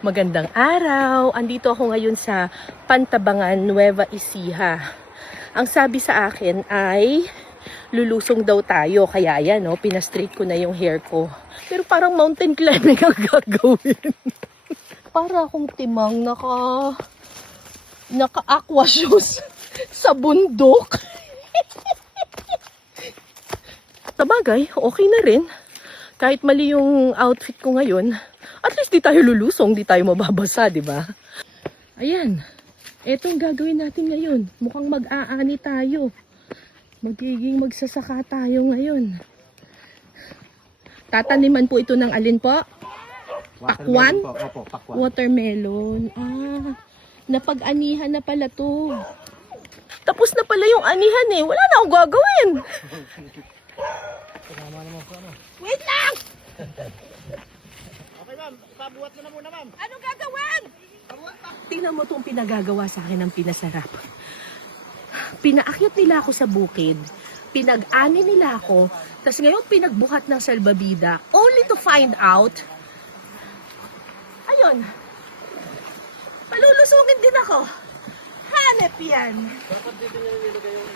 Magandang araw! Andito ako ngayon sa Pantabangan, Nueva Ecija. Ang sabi sa akin ay lulusong daw tayo. Kaya yan, no? Pinastraight ko na yung hair ko. Pero parang mountain climbing ang gagawin. Para akong timang naka-aqua shoes sa bundok. Sabagay, okay na rin. Kahit mali yung outfit ko ngayon, at least di tayo lulusong, di tayo mababasa, di ba? Ayan, etong gagawin natin ngayon. Mukhang mag-aani tayo. Magiging magsasaka tayo ngayon. Tataniman po ito ng alin po? Pakwan? Opo, pakwan. Watermelon. Napag-anihan na pala to. Tapos na pala yung anihan eh. Wala na akong gagawin. Wait lang! Okay ma'am, pabuhat ko na muna ma'am. Anong gagawin? Pabuhat pa. Tingnan mo itong pinagagawa sa akin ng pinasarap. Pinaakyat nila ako sa bukid. Pinag-ani nila ako. Tapos ngayon pinagbuhat ng salbabida. Only to find out. Ayun. Palulusungin din ako. Hanep yan. Dapat dito nyo nilagay yung